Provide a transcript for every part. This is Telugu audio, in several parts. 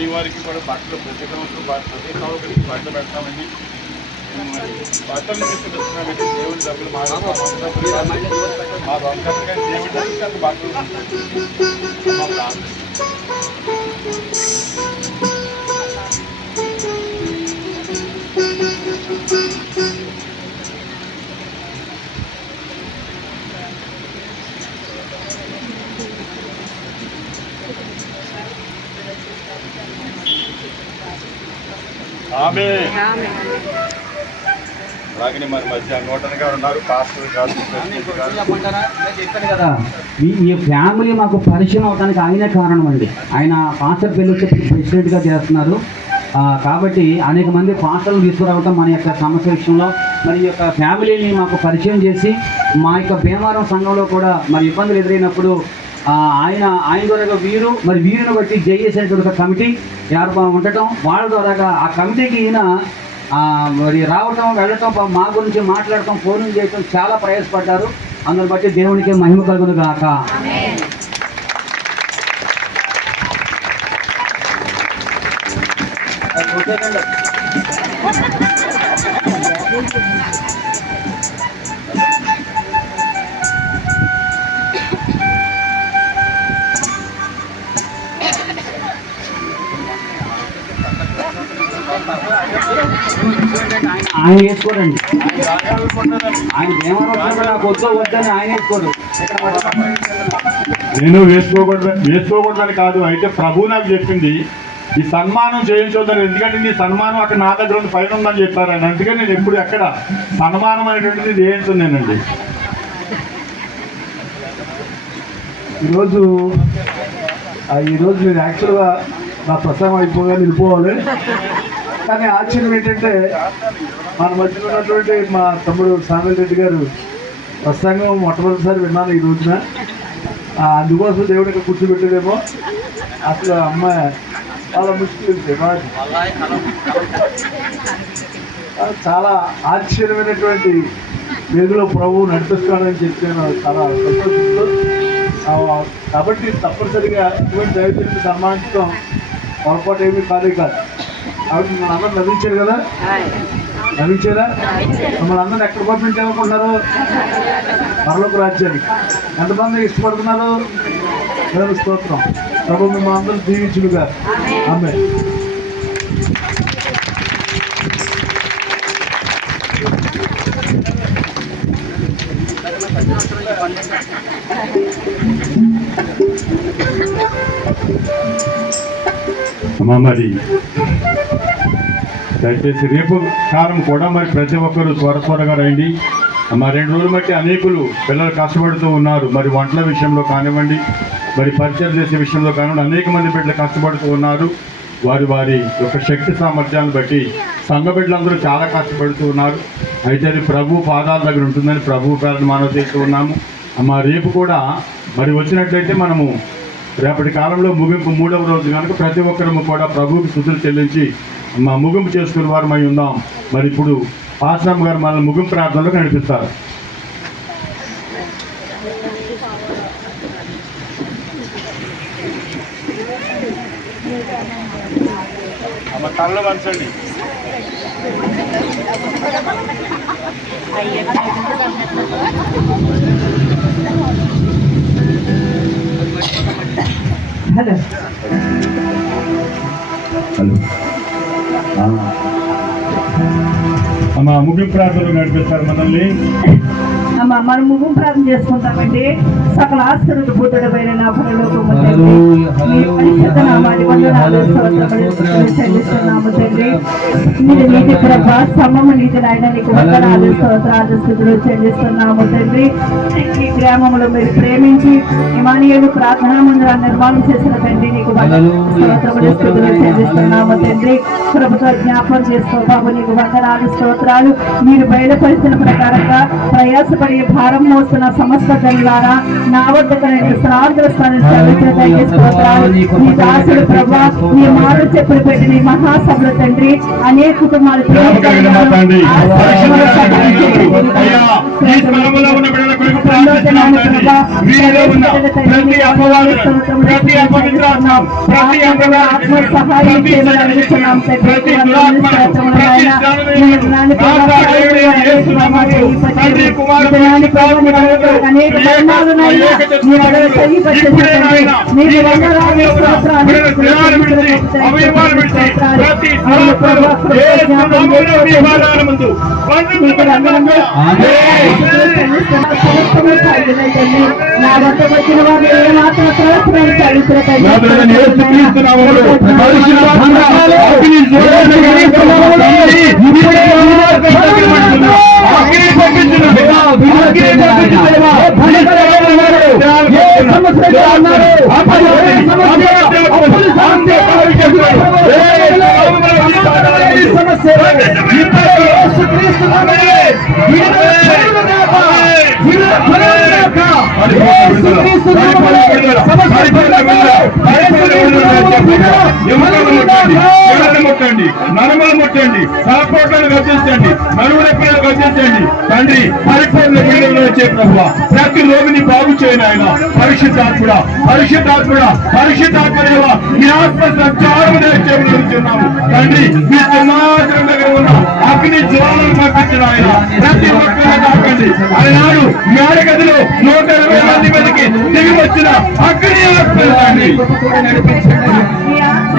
ప్రతి వారికి కూడా బట్టలు ప్రతి సంవత్సరం ప్రతి సంవత్సరం బట్టలు పెడతామండి. బట్టలు తీసుకొస్తున్నామండి. దేవుడి డబ్బులు మా వంకర్ కానీ దేవుడి డబ్బులు బట్టలు అలాగనే మరి మధ్య నూటన్ గారు ఉన్నారు, పాస్టర్ గారు. చెప్పాను కదా, ఈ ఫ్యామిలీ మాకు పరిచయం అవడానికి ఆయనే కారణం అండి. ఆయన పాస్టర్ పెళ్ళి ప్రెసిడెంట్గా చేస్తున్నారు. కాబట్టి అనేక మంది పాస్టర్లు తీసుకురావటం మన యొక్క సమస్య విషయంలో మరి ఈ యొక్క ఫ్యామిలీని మాకు పరిచయం చేసి మా యొక్క భీమవరం సంఘంలో కూడా మరి ఇబ్బందులు ఎదురైనప్పుడు ఆయన ద్వారా వీరిని బట్టి జేఏసీ కమిటీ ఉండటం, వాళ్ళ ద్వారా ఆ కమిటీకి ఈయన మరి రావటం వెళ్ళటం, మా గురించి మాట్లాడటం, ఫోన్ చేయటం చాలా ప్రయాసపడ్డారు. అందుని బట్టి దేవునికి మహిమ కలుగును గాక. ఆయన వేసుకోరండి, ఆయన భీమవరం వద్దని ఆయన వేసుకోరు. నేను వేసుకోకూడదని కాదు, అయితే ప్రభు నాకు చెప్పింది ఈ సన్మానం చేయించొద్దని. ఎందుకంటే నీ సన్మానం అక్కడ నా దగ్గర ఉంది, పైన ఉందని చెప్పారు ఆయన. అందుకని నేను ఎప్పుడు ఎక్కడ సన్మానం అనేటువంటిది చేయించున్నానండి. ఈరోజు నేను యాక్చువల్గా నా ప్రసంగం అయిపోగా వెళ్ళిపోవాలి. కానీ ఆశ్చర్యం ఏంటంటే మన మధ్యలో ఉన్నటువంటి మా తమ్ముడు సామిల్ రెడ్డి గారు ప్రసంగం మొట్టమొదటిసారి విన్నాను ఈ రోజున. అందుకోసం దేవుడు ఇక్కడ కూర్చోబెట్టేదేమో. అసలు అమ్మాయి చాలా ముష్టి చాలా ఆశ్చర్యమైనటువంటి వెలుగులో ప్రభువు నడిపిస్తాడని చెప్పి నేను చాలా సంతోషిస్తూ, కాబట్టి తప్పనిసరిగా ఇటువంటి దైవజనుడిని సన్మానించడం పొరపాటు ఏమీ కాదు. కాబట్టి మన అందరూ నవ్వించారు కదా, నవ్వించారా? మమ్మల్ని అందరూ ఎక్కడ పంపించాలనుకుంటున్నారు? పరలోక రాజ్యానికి. ఎంతమంది ఇష్టపడుతున్నారు? దేవుని స్తోత్రం. ప్రభు మిమ్మల్ని అందరూ దీవించుడుగా. ఆమేన్. మరి దయచేసి రేపు కాలం కూడా మరి ప్రతి ఒక్కరు త్వరగా రండి. మరి 2 రోజులు బట్టి అనేకులు పిల్లలు కష్టపడుతూ ఉన్నారు. మరి వంటల విషయంలో కానివ్వండి, మరి పరిచయం చేసే విషయంలో కానివ్వండి, అనేక మంది బిడ్డలు కష్టపడుతూ ఉన్నారు. వారి యొక్క శక్తి సామర్థ్యాన్ని బట్టి సంఘ బిడ్డలందరూ చాలా కష్టపడుతూ ఉన్నారు. అయితే అది ప్రభు పాదాల దగ్గర ఉంటుందని ప్రభు పేరును మనం చేస్తూ ఉన్నాము. రేపు కూడా మరి వచ్చినట్లయితే మనము రేపటి కాలంలో ముగింపు 3వ రోజు కనుక ప్రతి ఒక్కరము కూడా ప్రభువుకి స్తుతులు చెల్లించి ముగింపు చేసుకునే వారమై ఉందాం. మరి ఇప్పుడు పాస్టర్ గారు మనల్ని ముగింపు ప్రార్థనలో నడిపిస్తారు. తలలో వంచండి. హలో ముగింపు ప్రార్థనలు నడిపిస్తారు మనల్ని. మనం ముగింపు ప్రార్థన చేసుకుంటామండి. సకల ఆస్తులకు భూతుడమైన నా పరలోకము చెల్లిస్తున్నాము తండ్రి. మీరు నీతి ప్రభా స్తంభము నీతి నాయన నీకు వందనాలు స్తోత్రాలు స్థుతులు చెల్లిస్తున్నాము తండ్రి. ఈ గ్రామంలో మీరు ప్రేమించి ఇమానియేలు ప్రార్థనా మందిరాన్ని నిర్మాణం చేసిన తండ్రి నీకు స్తోత్రములు స్థుతులు చెల్లిస్తున్నాము తండ్రి. ప్రభుత్వ జ్ఞాపకం చేసుకో బాబు, నీకు వందనాలు స్తోత్రాలు. మీరు బయలుపరిచిన ప్రకారంగా ప్రయాసపడి భారం మోస్తున్న సమస్త జనులారా నా వద్దకు నీ దాసుడు ప్రభా నీ మారు చెప్పులు పెట్టి నీ మహాసభలు తండ్రి అనేక కుటుంబాలు చేస్తున్నాం తండ్రి. వీరిలో ఉన్న ప్రతి అపవాదులను, ప్రతి అపవిత్రాత్మ, ప్రతి అపవాదులను, ప్రతి సైతాన్ని, ప్రతి దురాత్మను, ప్రతి శ్రావణులను, తండ్రి కుమారుడు నా వద్ద వచ్చిన వారు ఏమాత్రం ప్రవర్తన ముట్టండి, నరమలు ముట్టండి, తలపోట్లను గర్జించండి, నలుగురెప్పులను గర్జించండి తండ్రి. పరిపూర్ణ విడుదల వచ్చే ప్రభువా, ప్రతి రోగిని బాగు చేయను ఆయన. పరిశుద్ధాత్ముడా, పరిశుద్ధాత్ముడా, పరిశుద్ధాత్మదేవ, మీ ఆత్మ సంచారం చేస్తున్నాము తండ్రి. మీ సింహాసనం దగ్గర ఉన్న అగ్ని జ్వాలను పంపించిన ఆయన ప్రతి ఒక్కరిని తాకండి. ఆనాడు మేడగదిలో 120 మంది మీదకి దిగి వచ్చిన అగ్ని ఆత్మ తండ్రి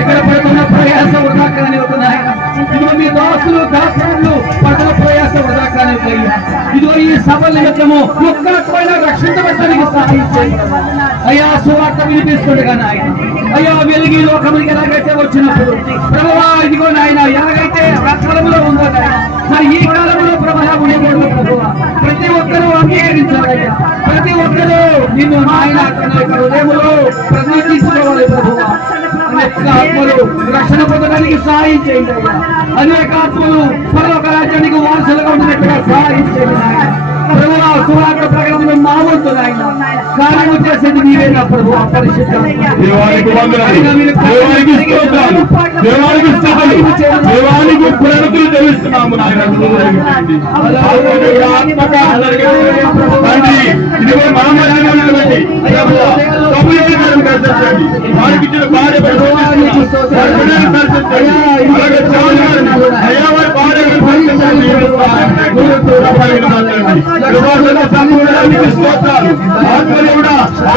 ఇక్కడ పడుతున్న ప్రయాస వృధా కానివ్వకున్నాయి. ఇదిగో మీ దాసులు దాసులు పడుతున్న ప్రయాస వృధా కానివ్వయ్యా. ఇదిగో ఈ సభ నిమిత్తము ఒక్కరిపైన రక్షించబడటానికి సహాయం చేయండి అయ్యా. సువార్త వినిపిస్తుండగా నాయన అయ్యా, వెలిగి లోకమునికి ఎలాగైతే వచ్చినప్పుడు ప్రభువా, ఇదిగో నాయన ఎలాగైతే ఆ కాలంలో ఉందో నాయన, మరి ఈ కాలంలో ప్రభువా ఉండకూడదు ప్రభువా. ప్రతి ఒక్కరూ అంగీకరించాలయ్యా, ప్రతి ఒక్కరూ నిన్ను నాయన హృదయంలో ప్రతిష్ఠించుకోవాలి ప్రభువా. అనేక ఆత్మలు రక్షణ పొందడానికి సహాయం చేయండి అయ్యా. అనేక ఆత్మలు పరలోక రాజ్యానికి వారసులుగా ఉన్నట్టుగా సహాయం చేయండి నాయన. ప్రభువా, సువార్త ప్రకటనలో మా వంతు నాయన కార్యము చేసేది నీవేనా ప్రభువా. పరిశుద్ధ దేవానికి ప్రణతులు తెలుస్తున్నాము నాయన. తండ్రి ఇదిగో మా మధ్యలో వారికి ఇచ్చిన భార్య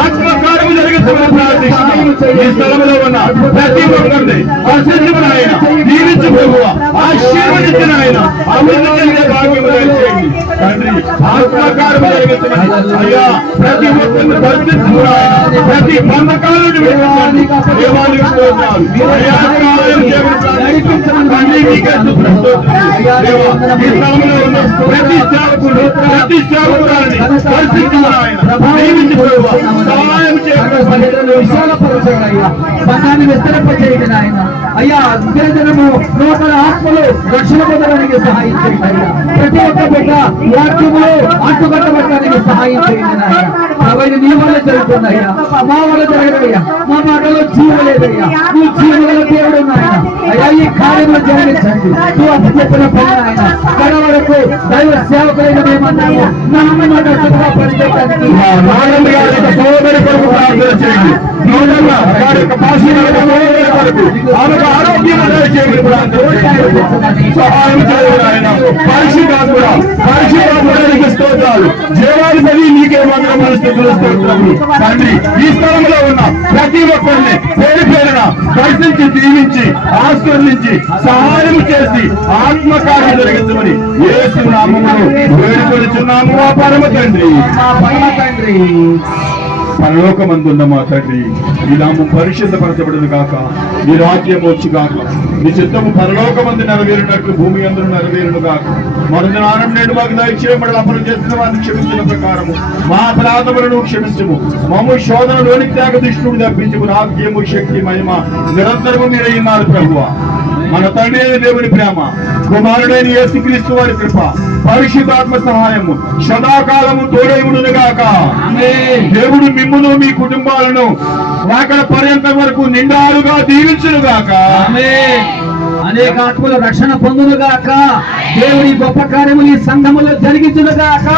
ఆత్మకారము జరుగుతున్న ప్రార్థిస్తున్నాము. ఈ స్థలంలో ఉన్న ప్రతి ఒక్కరిని పరిశుద్ధమైన ఆయన దీవించు ప్రభువా, ఆశీర్వదించిన ఆయన అభివృద్ధి జరిగే భాగ్యము దయచేయండి తండ్రి. ఆత్మకారము జరుగుతున్నది అయ్యా, ప్రతి ఒక్కరిని పరిశుద్ధుడు ఆయన, ప్రతి బంధకాలను విడిపించండి. దేవానికి స్తోత్రాలు అయ్యా, సహాయం చేయమని తండ్రి మీకే దేవా. ఈ స్థలంలో ఉన్న ప్రతి సేవకుడు, ప్రతి సేవకురాలని పరిశుద్ధుడు ఆయన దీవించు ప్రభువా, సహాయం చేయమని విశాలపరచయ్యా, సంఘాన్ని విస్తరింపచేయండి నాయన. అయ్యా, దినదినము నూతన ఆత్మలు రక్షణ పొందడానికి సహాయం చేయండి అయ్యా. ప్రతి ఒక్క బిడ్డ వాక్యములు అడ్డుకట్టబడటానికి సహాయం చేయండి నాయన. అవన్నీ నీ వల్ల జరుగుతున్నాయ్యా, మా వల్ల జరగదయ్యా. మా మాటలో జీవం లేదయ్యా, నువ్వు జీవగల దేవుడు నాయన. అయ్యా, ఈ కార్యంలో జరిగించండి. నువ్వు అప్పు చెప్పిన పని ఆయన కడ వరకు దైవ సేవకులైన మేమన్నాము నాన్న మాట పనిచేయడానికి సోదరి కొరకు ప్రార్థన చేయండి. వారి యొక్క ఆరోగ్యం సహాయం చేయాలి ఆయన. పరిశుద్ధాత్ముడా, పరిశుద్ధాత్మడానికి స్తోత్రాలు. జీవాధిపతి నీకే మాత్రం స్తోత్రములు తండ్రి. ఈ స్థలంలో ఉన్న ప్రతి ఒక్కరిని పేరు పేరున దర్శించి దీవించి ఆశీర్వదించి సహాయం చేసి ఆత్మకార్యం జరిగించమని యేసు నామములో వేడుకొనుచున్నాము మా పరమ తండ్రి. పరలోకమందున్న మా తండ్రి, ఈ నామం పరిశుద్ధపరచబడును గాక, ఈ రాజ్యం వచ్చు గాక, నీ చిత్తము పరలోకమందు నెరవేరునట్లు భూమి అందరూ నెరవేరును గాక. మరుదినానం నేడు మాకు దయచేయబడి అమలు చేసిన వారిని క్షమించిన ప్రకారము మా అపరాధములను క్షమించము. మమ్ము శోధనలోనికి త్యాగ దుష్టుడు తప్పించము. రాజ్యము, శక్తి, మహిమ నిరంతరము మీరయ్యున్నారు ప్రభువా. మన తండ్రి అయిన దేవుని ప్రేమ, కుమారుడైన యేసుక్రీస్తు వారి కృప, పరిశుద్ధాత్మ సహాయము సదాకాలము తోడైవును గాక. దేవుడు మిమ్మును మీ కుటుంబాలను రాకడ పర్యంతం వరకు నిండాలుగా దీవించును గాక. అనేక ఆత్మల రక్షణ పొందును గాక. దేవుడి గొప్ప కార్యములు ఈ సంఘములో జరిగించును గాక.